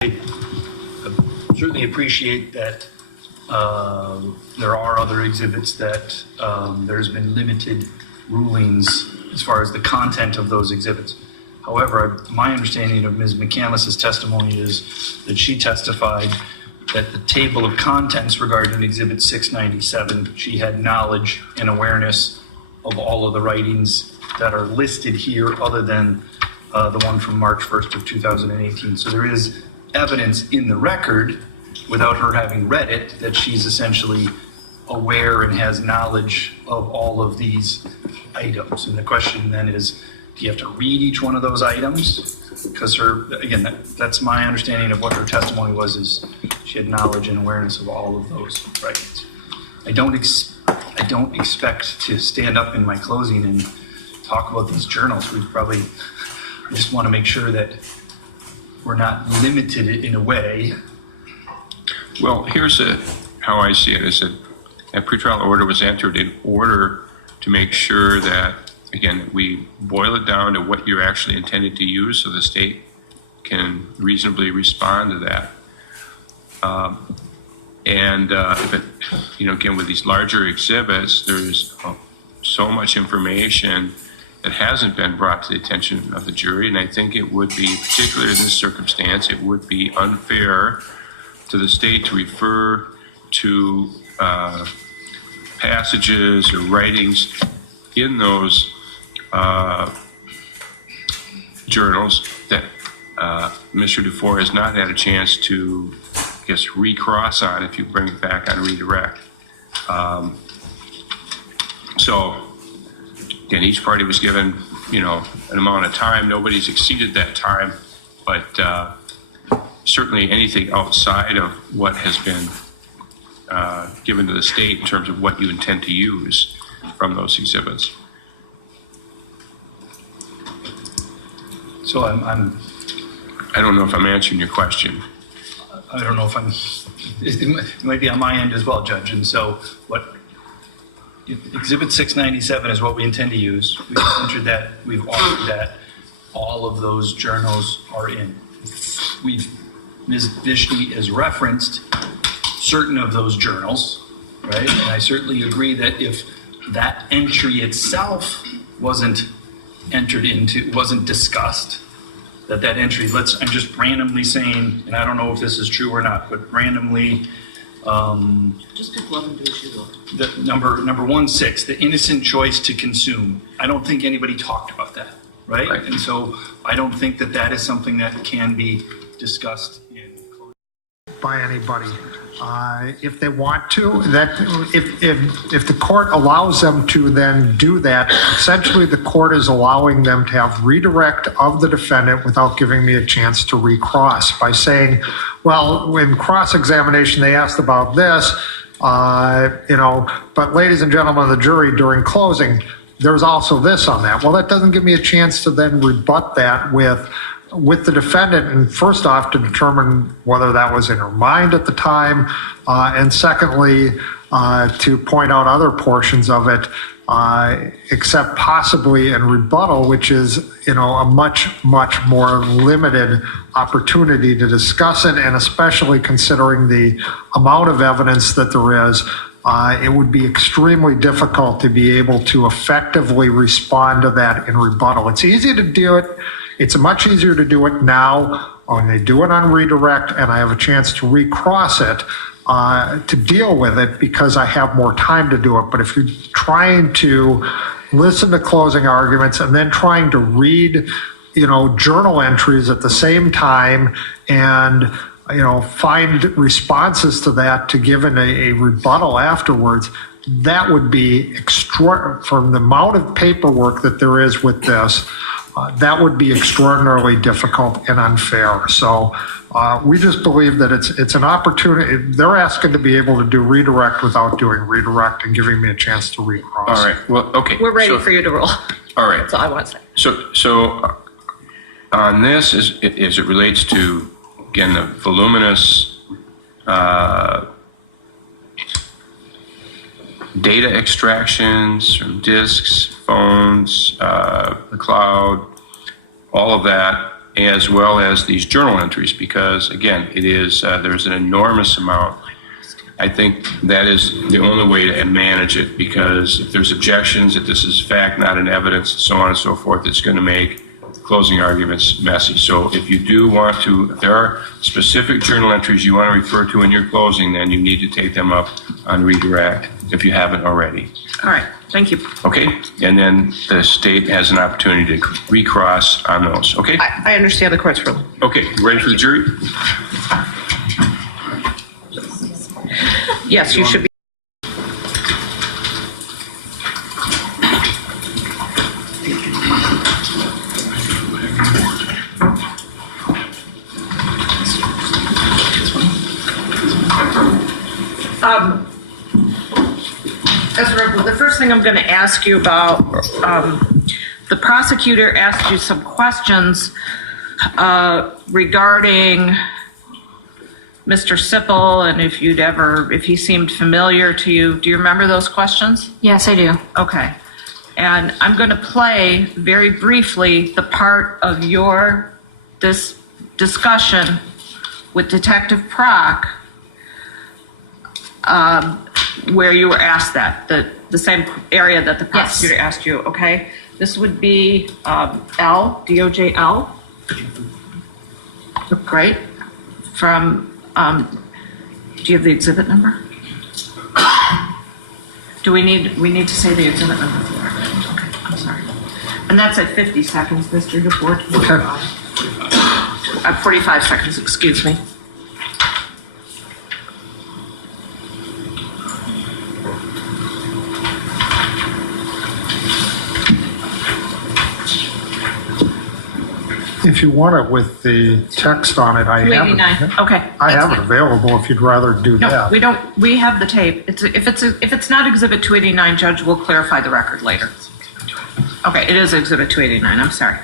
I certainly appreciate that there are other exhibits that there's been limited rulings as far as the content of those exhibits. However, my understanding of Ms. McCandless's testimony is that she testified that the table of contents regarding Exhibit 697, she had knowledge and awareness of all of the writings that are listed here other than the one from March 1st of 2018. So there is evidence in the record without her having read it that she's essentially aware and has knowledge of all of these items. And the question then is, do you have to read each one of those items? Because that's my understanding of what her testimony was, is she had knowledge and awareness of all of those writings. I don't expect to stand up in my closing and talk about these journals. I just want to make sure that we're not limited in a way. Well, here's how I see it, is that a pretrial order was entered in order to make sure that, again, we boil it down to what you're actually intended to use so the state can reasonably respond to that. Again, with these larger exhibits, there's so much information that hasn't been brought to the attention of the jury, and I think it would be, particularly in this circumstance, it would be unfair to the state to refer to passages or writings in those journals that Mr. Dufour has not had a chance to, I guess, recross on if you bring it back on redirect. So again, each party was given, an amount of time. Nobody's exceeded that time, but certainly anything outside of what has been given to the state in terms of what you intend to use from those exhibits. So I don't know if I'm answering your question. I don't know if it might be on my end as well, Judge. And so Exhibit 697 is what we intend to use. We've entered that, we've offered that. All of those journals are in. Ms. Vishney has referenced certain of those journals, right? And I certainly agree that if that entry itself wasn't entered into, wasn't discussed, that entry, I'm just randomly saying, and I don't know if this is true or not, but randomly, just pick one and do as you go. the number 16, the innocent choice to consume. I don't think anybody talked about that, right? And so I don't think that is something that can be discussed in closing by anybody. If they want to, if the court allows them to then do that, essentially the court is allowing them to have redirect of the defendant without giving me a chance to recross by saying, well, in cross-examination they asked about this, but ladies and gentlemen of the jury, during closing, there's also this on that. Well, that doesn't give me a chance to then rebut that with the defendant, and first off, to determine whether that was in her mind at the time, and secondly, to point out other portions of it, except possibly in rebuttal, which is, a much more limited opportunity to discuss it, and especially considering the amount of evidence that there is, it would be extremely difficult to be able to effectively respond to that in rebuttal. It's easy to do it. It's much easier to do it now when they do it on redirect and I have a chance to recross it to deal with it because I have more time to do it. But if you're trying to listen to closing arguments and then trying to read, journal entries at the same time and, find responses to that to give in a rebuttal afterwards, that would be from the amount of paperwork that there is with this, that would be extraordinarily difficult and unfair. So we just believe that it's an opportunity. They're asking to be able to do redirect without doing redirect and giving me a chance to recross. All right. Well, okay. We're ready for you to roll. All right. That's all I want to say. So on this, as it relates to, again, the voluminous data extractions from disks, phones, the cloud, all of that, as well as these journal entries, because again, it is, there's an enormous amount. I think that is the only way to manage it, because if there's objections that this is fact, not an evidence, and so on and so forth, it's going to make closing arguments messy. So if you do want to, if there are specific journal entries you want to refer to in your closing, then you need to take them up on redirect if you haven't already. All right, thank you. Okay? And then the state has an opportunity to recross on those. Okay? I understand the court's ruling. Okay, ready for the jury? Yes, you should be. Ezra, the first thing I'm going to ask you about, the prosecutor asked you some questions regarding Mr. Sipple, and if he seemed familiar to you. Do you remember those questions? Yes, I do. Okay. And I'm going to play very briefly the part of this discussion with Detective Prock where you were asked that, the same area that the prosecutor asked you, okay? This would be L, DOJ-L, right? From, do you have the exhibit number? We need to say the exhibit number for it. Okay, I'm sorry. And that's at 50 seconds, Mr. DeFort. Okay. 45 seconds, excuse me. If you want it with the text on it, I have 289, it. okay. I that's have it fine. available if you'd rather do No, that. we don't, we have the tape. If it's not Exhibit 289, Judge, we'll clarify the record later. Okay, it is Exhibit 289, I'm sorry.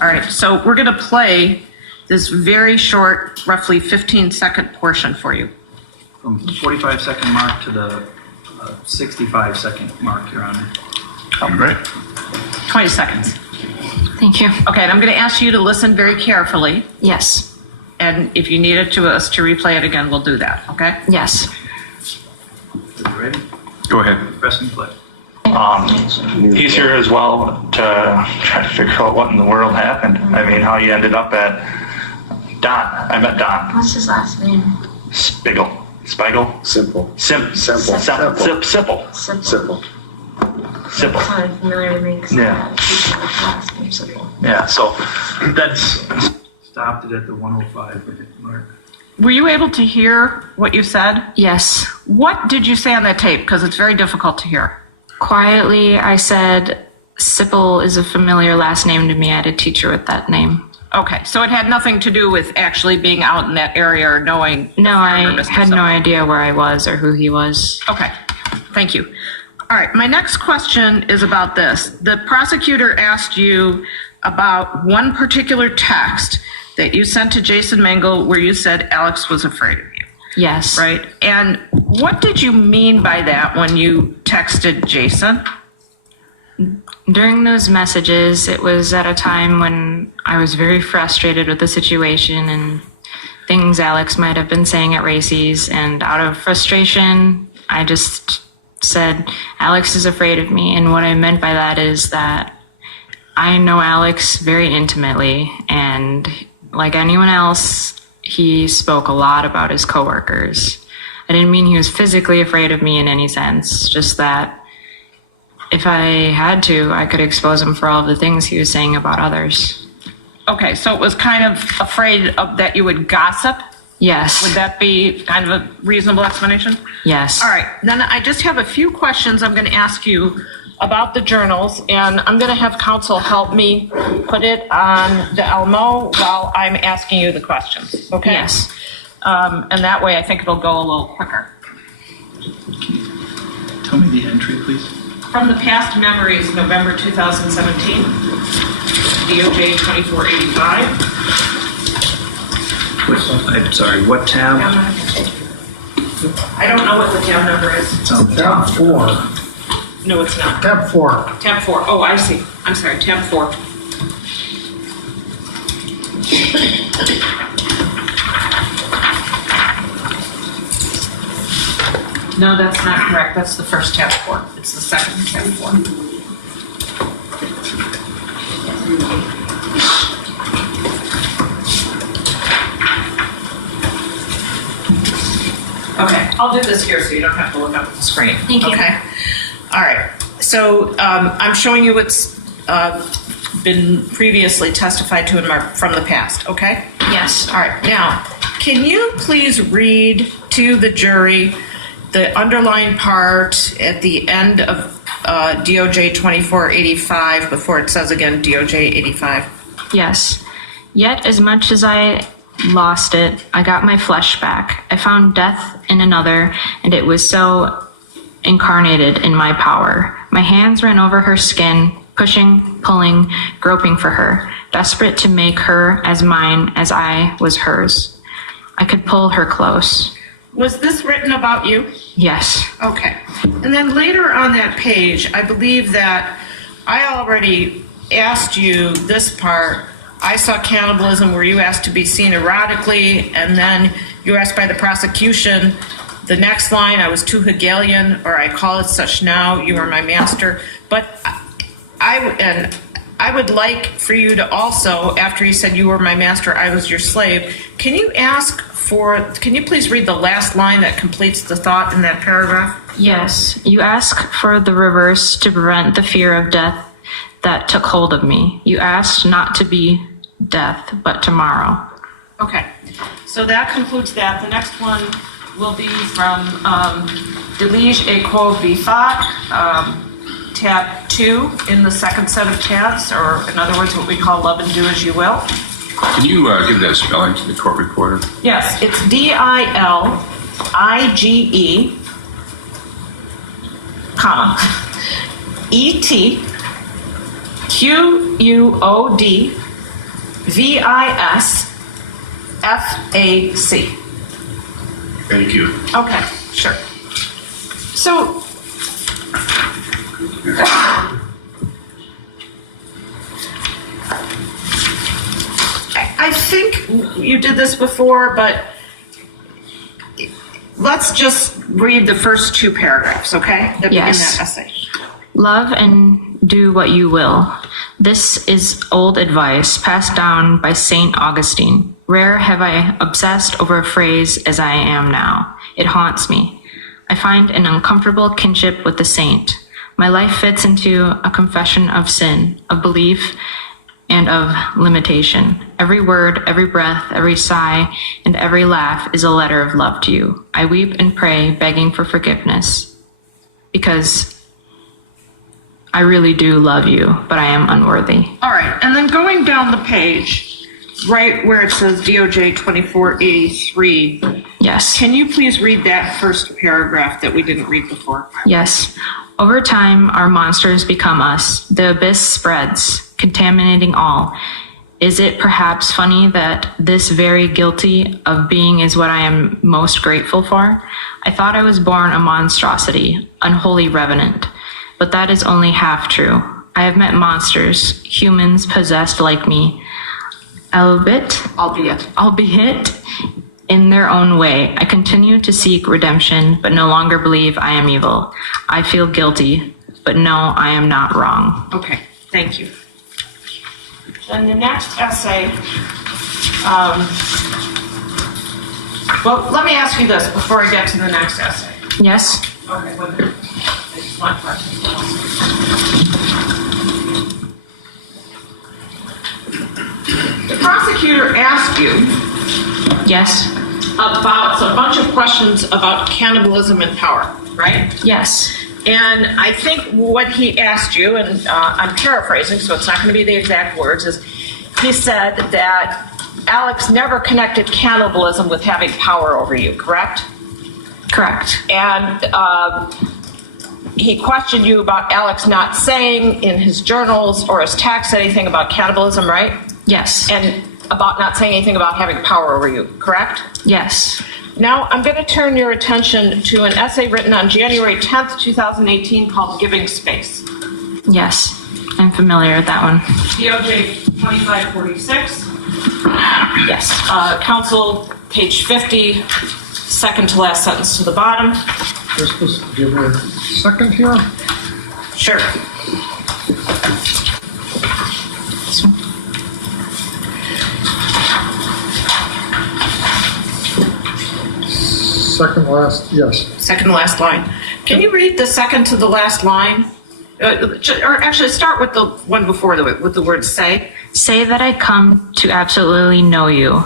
All right, so we're gonna play this very short, roughly 15-second portion for you. From the 45-second mark to the 65-second mark, Your Honor. I'm ready. 20 seconds. Thank you. Okay, and I'm gonna ask you to listen very carefully, Yes. and if you need us to replay it again, we'll do that, okay? Yes. Are you ready? Go ahead. Press and play. He's here as well to try to figure out what in the world happened. I mean, how you ended up at Don. I met Don. What's his last name? Spiegel. Simple. Simple. Simple. Simple. Simple. Simple. Sounded familiar to me because Yeah. last name Simple. Yeah, so that's, Stopped it at the 105-minute mark. Were you able to hear what you said? Yes. What did you say on that tape? Because it's very difficult to hear. Quietly, I said, Sipple is a familiar last name to me. I had a teacher with that name. Okay, so it had nothing to do with actually being out in that area or knowing. No, I Mr. had no Sipple. idea where I was or who he was. Okay, thank you. All right, my next question is about this. The prosecutor asked you about one particular text that you sent to Jason Mangle where you said Alex was afraid of you, Yes. right? And what did you mean by that when you texted Jason? During those messages, it was at a time when I was very frustrated with the situation and things Alex might have been saying at Racy's. And out of frustration, I just said, Alex is afraid of me. And what I meant by that is that I know Alex very intimately. And like anyone else, he spoke a lot about his coworkers. I didn't mean he was physically afraid of me in any sense, just that if I had to, I could expose him for all of the things he was saying about others. Okay, so it was kind of afraid of that you would gossip? Yes. Would that be kind of a reasonable explanation? Yes. All right, then I just have a few questions I'm going to ask you about the journals, and I'm going to have counsel help me put it on the Elmo while I'm asking you the questions, okay? Yes. And that way I think it'll go a little quicker. Tell me the entry, please. From the past memories, November 2017, DOJ 2485. I'm sorry, what tab? I don't know what the tab number is. It's on the Tab top. 4. No, it's not. Tab 4. Tab 4. Oh, I see. I'm sorry, tab 4. No, that's not correct. That's the first tab 4. It's the second tab 4. Okay, I'll do this here so you don't have to look up at the screen. Thank you. Okay. All right. So I'm showing you what's been previously testified to from the past, okay? Yes. All right. Now, can you please read to the jury the underlined part at the end of DOJ 2485 before it says again DOJ 85? Yes. Yet, as much as I lost it, I got my flesh back. I found death in another, and it was so incarnated in my power. My hands ran over her skin, pushing, pulling, groping for her, desperate to make her as mine as I was hers. I could pull her close. Was this written about you? Yes. Okay. And then later on that page, I believe that I already asked you this part. I saw cannibalism where you asked to be seen erotically, and then you asked by the prosecution, the next line, I was too Hegelian, or I call it such now, you are my master. But I would like for you to also, after you said you were my master, I was your slave, can you please read the last line that completes the thought in that paragraph? Yes. You ask for the reverse to prevent the fear of death that took hold of me. You asked not to be death, but tomorrow. Okay, so that concludes that. The next one will be from Delige et Quo Vivat, tab 2 in the second set of tabs, or in other words, what we call love and do as you will. Can you give that spelling to the court reporter? Yes, it's DILIGE, comma, ETQUODVISFAC. Thank you. Okay, sure. So, I think you did this before, but let's just read the first 2 paragraphs, okay? That begin Yes. that essay. Love and do what you will. This is old advice passed down by St. Augustine. Rare have I obsessed over a phrase as I am now. It haunts me. I find an uncomfortable kinship with the saint. My life fits into a confession of sin, of belief, and of limitation. Every word, every breath, every sigh, and every laugh is a letter of love to you. I weep and pray, begging for forgiveness, because I really do love you, but I am unworthy. All right, and then going down the page, right where it says DOJ 2483, Yes. can you please read that first paragraph that we didn't read before? Yes. Over time, our monsters become us. The abyss spreads, contaminating all. Is it perhaps funny that this very guilty of being is what I am most grateful for? I thought I was born a monstrosity, unholy revenant. But that is only half true. I have met monsters, humans possessed like me, albeit in their own way. I continue to seek redemption, but no longer believe I am evil. I feel guilty, but no, I am not wrong. Okay, thank you. Then the next essay, well, let me ask you this before I get to the next essay. Yes? Okay, wait a minute. I just want to The prosecutor asked you Yes? about a bunch of questions about cannibalism and power, right? Yes. And I think what he asked you, and I'm paraphrasing, so it's not going to be the exact words, is he said that Alex never connected cannibalism with having power over you, correct? Correct. And he questioned you about Alex not saying in his journals or his text anything about cannibalism, right? Yes. And about not saying anything about having power over you, correct? Yes. Now, I'm going to turn your attention to an essay written on January 10th, 2018 called Giving Space. Yes. I'm familiar with that one. DOJ 2546. Yes. Counsel, page 50, second to last sentence to the bottom. Just give me a second here. Sure. Second last, yes. Second to last line. Can you read the second to the last line? Or actually start with the one before with the word say. Say that I come to absolutely know you,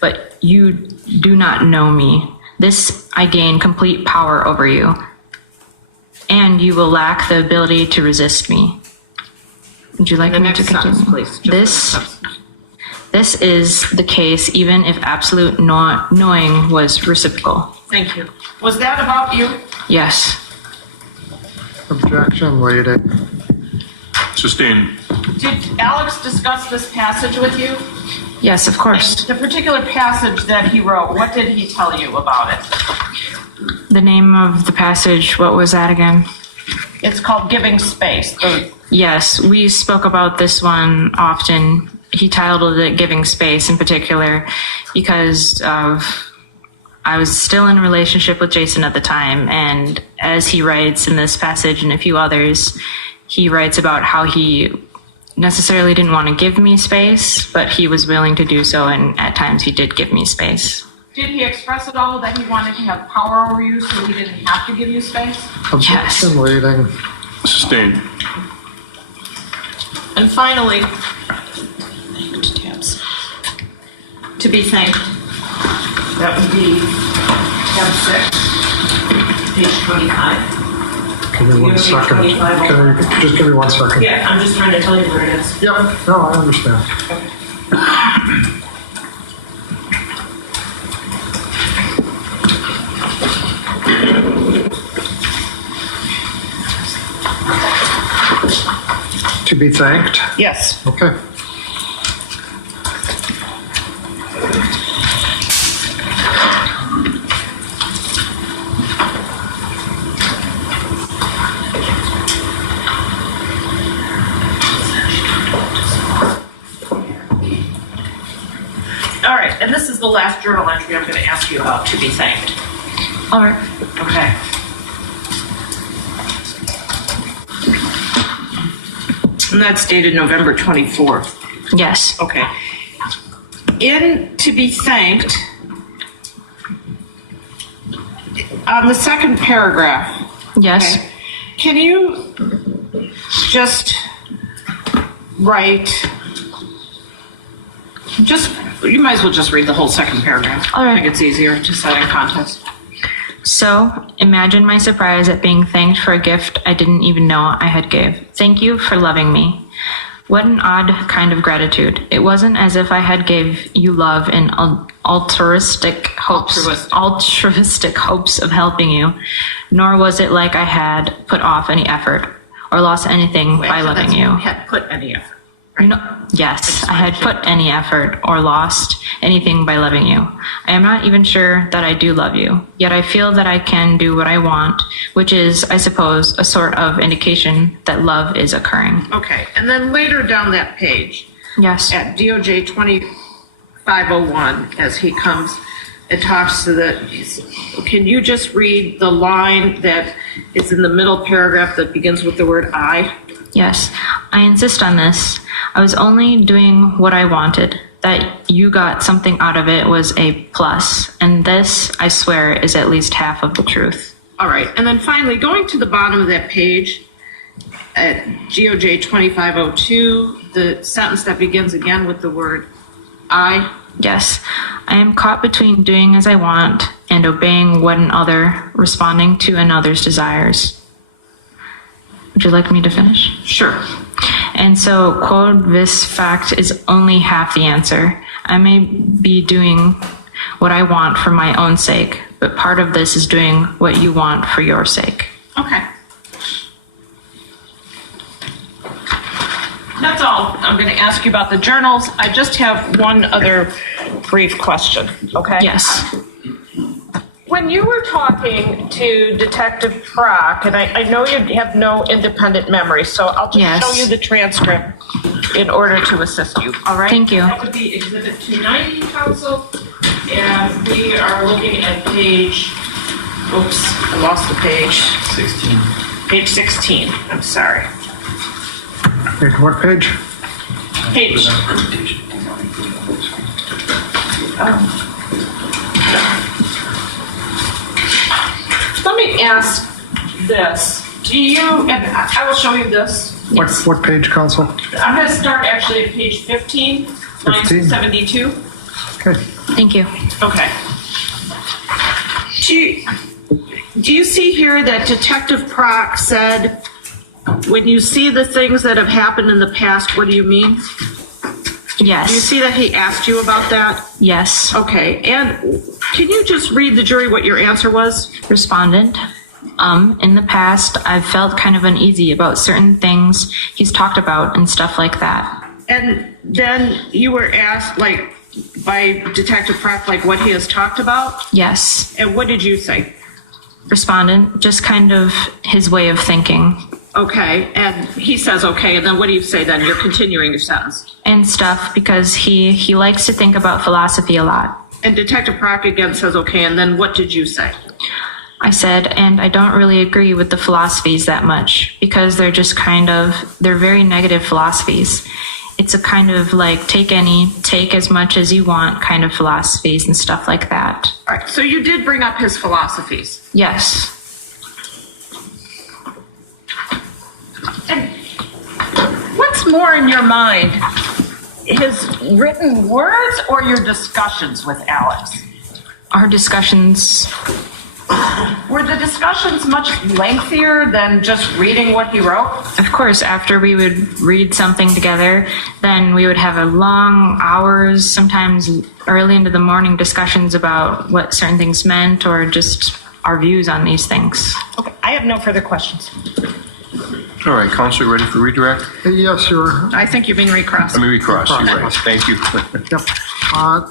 but you do not know me. This I gain complete power over you, and you will lack the ability to resist me. Would you like The me next to continue? sentence, please. Just the next sentence. This is the case even if absolute knowing was reciprocal. Thank you. Was that about you? Yes. Objection, leading. Sustained. Did Alex discuss this passage with you? Yes, of course. The particular passage that he wrote, what did he tell you about it? The name of the passage, what was that again? It's called Giving Space. Yes, we spoke about this one often. He titled it Giving Space in particular because I was still in a relationship with Jason at the time, and as he writes in this passage and a few others, he writes about how he necessarily didn't want to give me space, but he was willing to do so, and at times he did give me space. Did he express at all that he wanted to have power over you so he didn't have to give you space? Objection, leading. Sustained. And finally, to be thanked. That would be tab 6, page 25. Give me 1 second. Can you just give me 1 second? Yeah, I'm just trying to tell you where it is. Yep, no, I understand. To be thanked? Yes. Okay. All right, and this is the last journal entry I'm going to ask you about, to be thanked. All right. Okay. And that's dated November 24th. Yes. Okay. In to be thanked, on the second paragraph, Yes. okay, can you just write, you might as well just read the whole second paragraph. All right. I think it's easier to set in context. So, imagine my surprise at being thanked for a gift I didn't even know I had gave. Thank you for loving me. What an odd kind of gratitude. It wasn't as if I had gave you love in altruistic hopes of helping you, nor was it like I had put off any effort or lost anything by loving you. Had put any effort. No, yes, I had put any effort or lost anything by loving you. I am not even sure that I do love you, yet I feel that I can do what I want, which is, I suppose, a sort of indication that love is occurring. Okay, and then later down that page, Yes. at DOJ 2501, as he comes and talks to can you just read the line that is in the middle paragraph that begins with the word I? Yes, I insist on this. I was only doing what I wanted. That you got something out of it was a plus, and this, I swear, is at least half of the truth. All right, and then finally, going to the bottom of that page, at GOJ 2502, the sentence that begins again with the word I. Yes, I am caught between doing as I want and obeying what another, responding to another's desires. Would you like me to finish? Sure. And so, quod vis fact is only half the answer. I may be doing what I want for my own sake, but part of this is doing what you want for your sake. Okay. That's all I'm going to ask you about the journals. I just have one other brief question, okay? Yes. When you were talking to Detective Prock, and I know you have no independent memory, so I'll just Yes. show you the transcript in order to assist you, all right? Thank you. That would be Exhibit 290, Council, and we are looking at page, oops, I lost the page. 16. Page 16, I'm sorry. Wait, what page? Page, let me ask this. Do you, and I will show you this. What page, Council? I'm going to start actually at page 15, line 15. 72. Okay. Thank you. Okay. Do you see here that Detective Prock said, when you see the things that have happened in the past, what do you mean? Yes. Do you see that he asked you about that? Yes. Okay, and can you just read the jury what your answer was? Respondent. In the past, I've felt kind of uneasy about certain things he's talked about and stuff like that. And then you were asked, like, by Detective Prock, like, what he has talked about? Yes. And what did you say? Respondent, just kind of his way of thinking Okay, and he says okay, and then what do you say then? You're continuing your sentence. and stuff because he likes to think about philosophy a lot. And Detective Prock again says okay, and then what did you say? I said, and I don't really agree with the philosophies that much because they're just they're very negative philosophies. It's a kind of like take as much as you want kind of philosophies and stuff like that. All right, so you did bring up his philosophies. Yes. And what's more in your mind? His written words or your discussions with Alex? Our discussions, Were the discussions much lengthier than just reading what he wrote? of course, after we would read something together, then we would have a long hours, sometimes early into the morning discussions about what certain things meant or just our views on these things. Okay, I have no further questions. All right, Counselor, ready for redirect? Yes, sir. I think you mean recross. Let me recross, you're right, thank you. Yep.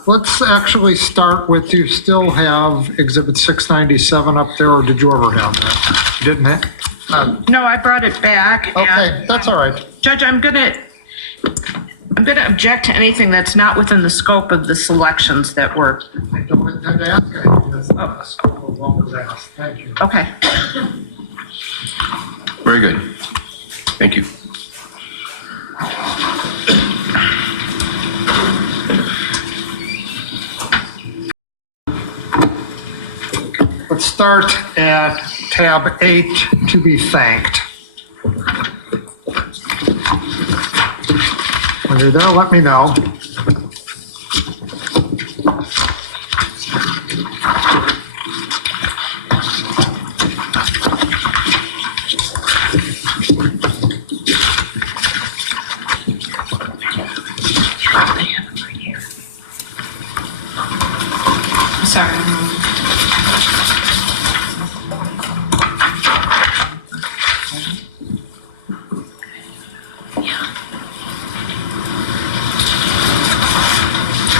Let's actually start with, you still have Exhibit 697 up there, or did you ever have that? You didn't have? No, I brought it back. Okay, and, that's all right. Judge, I'm gonna object to anything that's not within the scope of the selections that were, I don't intend to ask anything that's not the scope of what was asked. Thank you. okay. Very good, thank you. Let's start at tab 8, to be thanked. When you're there, let me know. Sorry.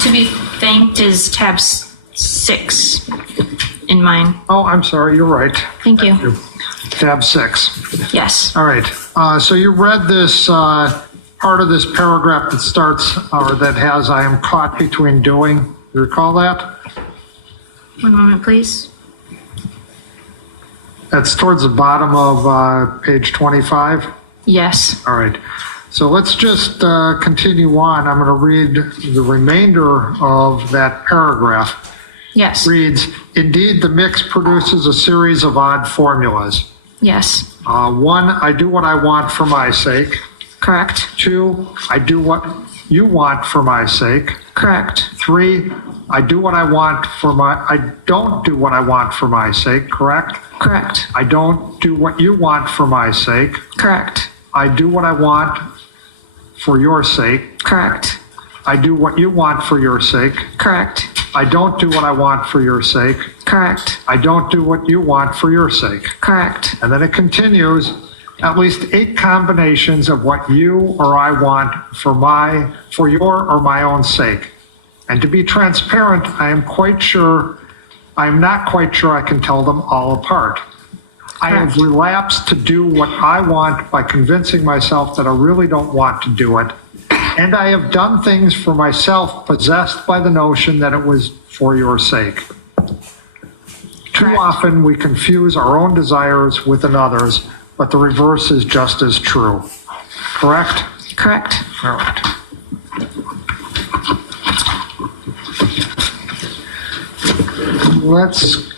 To be thanked is tab 6 in mine. Oh, I'm sorry, you're right. Thank you. Tab 6. Yes. All right. So you read this part of this paragraph that starts, or that has, I am caught between doing. You recall that? One moment, please. That's towards the bottom of page 25. Yes. All right. So let's just continue on. I'm going to read the remainder of that paragraph. Yes. Reads, indeed, the mix produces a series of odd formulas. Yes. 1, I do what I want for my sake. Correct. 2, I do what you want for my sake. Correct. 3, I do what I want for my, I don't do what I want for my sake, correct? Correct. I don't do what you want for my sake. Correct. I do what I want for your sake. Correct. I do what you want for your sake. Correct. I don't do what I want for your sake. Correct. I don't do what you want for your sake. Correct. And then it continues, at least 8 combinations of what you or I want for your or my own sake. And to be transparent, I am not quite sure I can tell them all apart. I have relapsed to do what I want by convincing myself that I really don't want to do it. And I have done things for myself possessed by the notion that it was for your sake. Too Correct. often we confuse our own desires with another's, but the reverse is just as true. Correct? Correct. All right. Let's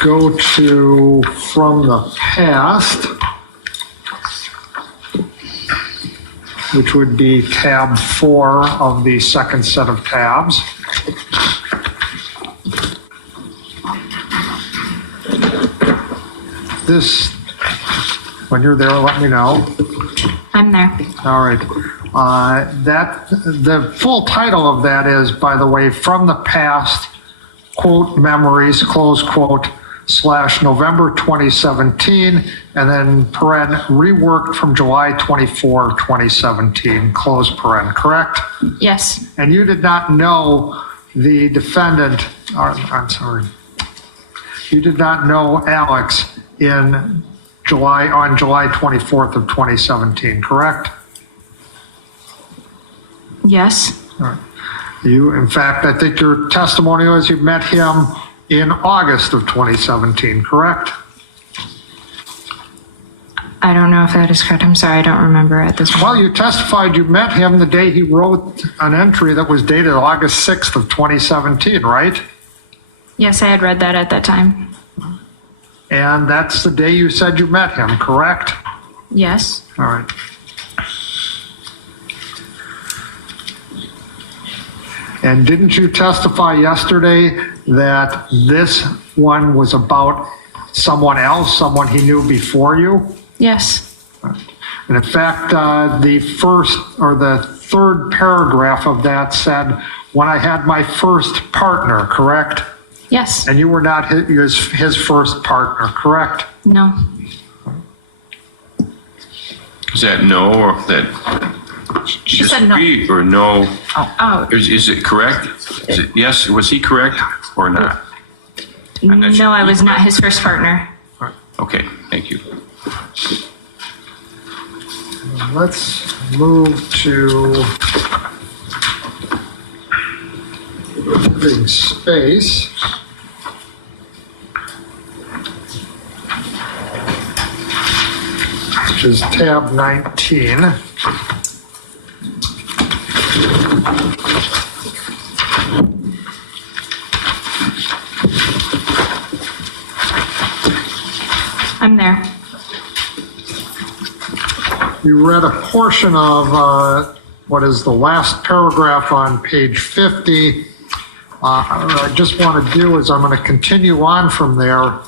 go to from the past, which would be tab 4 of the second set of tabs. This, when you're there, let me know. I'm there. All right. The full title of that is, by the way, from the past, quote, memories, close quote, / November 2017, and then paren, reworked from July 24, 2017, close paren, correct? Yes. And you did not know the defendant, I'm sorry, you did not know Alex on July 24th of 2017, correct? Yes. You, in fact, I think your testimony was you met him in August of 2017, correct? I don't know if that is correct. I'm sorry. I don't remember at this point. Well, you testified you met him the day he wrote an entry that was dated August 6th of 2017, right? Yes, I had read that at that time. And that's the day you said you met him, correct? Yes. All right. And didn't you testify yesterday that this one was about someone else, someone he knew before you? Yes. And in fact, the first or the third paragraph of that said, when I had my first partner, correct? Yes. And you were not his first partner, correct? No. Is that no, or that? She said no. Disagree or no? Oh. Is it correct? Is it, yes, was he correct or not? not sure. No, I was not his first partner. Okay, thank you. Let's move to giving space. Which is tab 19. I'm there. You read a portion of what is the last paragraph on page 50. What I just want to do is I'm going to continue on from there.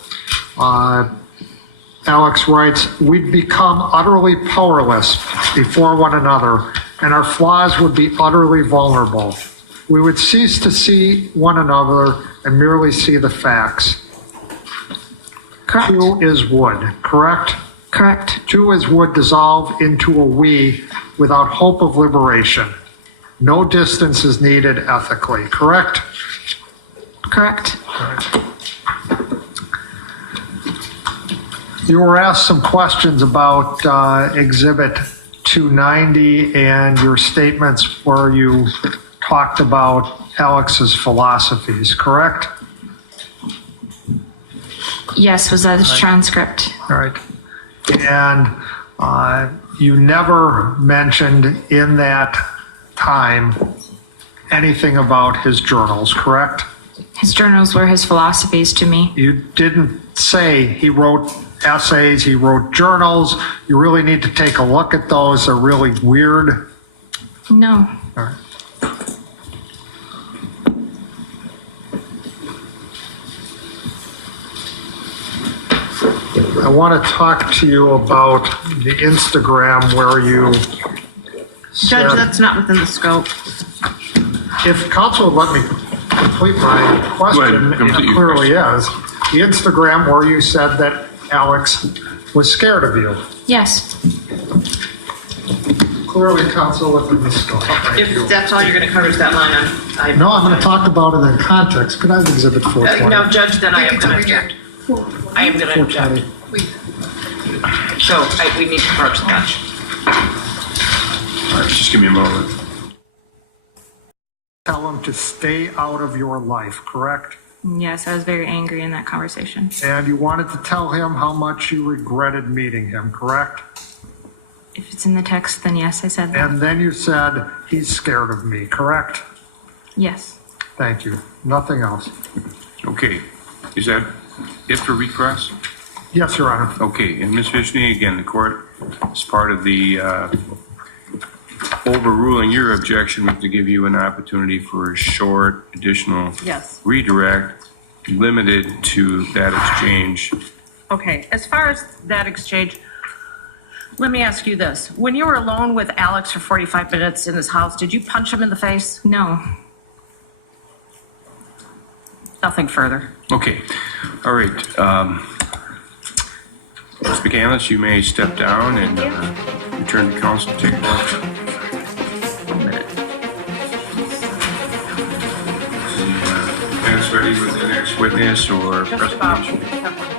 Alex writes, we'd become utterly powerless before one another, and our flaws would be utterly vulnerable. We would cease to see one another and merely see the facts. Correct. Two is wood, correct? Correct. Two is would dissolve into a we without hope of liberation. No distance is needed ethically, correct? Correct. You were asked some questions about Exhibit 290 and your statements where you talked about Alex's philosophies, correct? Yes, was that a transcript? All right. And you never mentioned in that time anything about his journals, correct? His journals were his philosophies to me. You didn't say he wrote essays, he wrote journals. You really need to take a look at those. They're really weird. No. All right. I want to talk to you about the Instagram where you said, Judge, that's not within the scope. if council would let me complete my question, complete it your clearly is. The Instagram where you said that Alex was scared of you. Yes. Clearly council within the scope. Thank you. If that's all you're going to cover is that line, I No, I'm going to talk about it in context. Could I have Exhibit 420? no, Judge, then I am going to object. I am going to object. So we need to approach that. All right, just give me a moment. tell him to stay out of your life, correct? Yes, I was very angry in that conversation. And you wanted to tell him how much you regretted meeting him, correct? If it's in the text, then yes, I said that. And then you said, he's scared of me, correct? Yes. Thank you. Nothing else. Okay, is that it for recross? Yes, Your Honor. Okay, and Ms. Vishney, again, the court, as part of the overruling your objection, was to give you an opportunity for a short additional Yes. redirect, limited to that exchange. Okay, as far as that exchange, let me ask you this. When you were alone with Alex for 45 minutes in his house, did you punch him in the face? No. Nothing further. Okay, all right. Ms. McCandless, you may step down and return to council. Take a walk. 1 minute. Minutes ready with the next witness or Just about. presentation?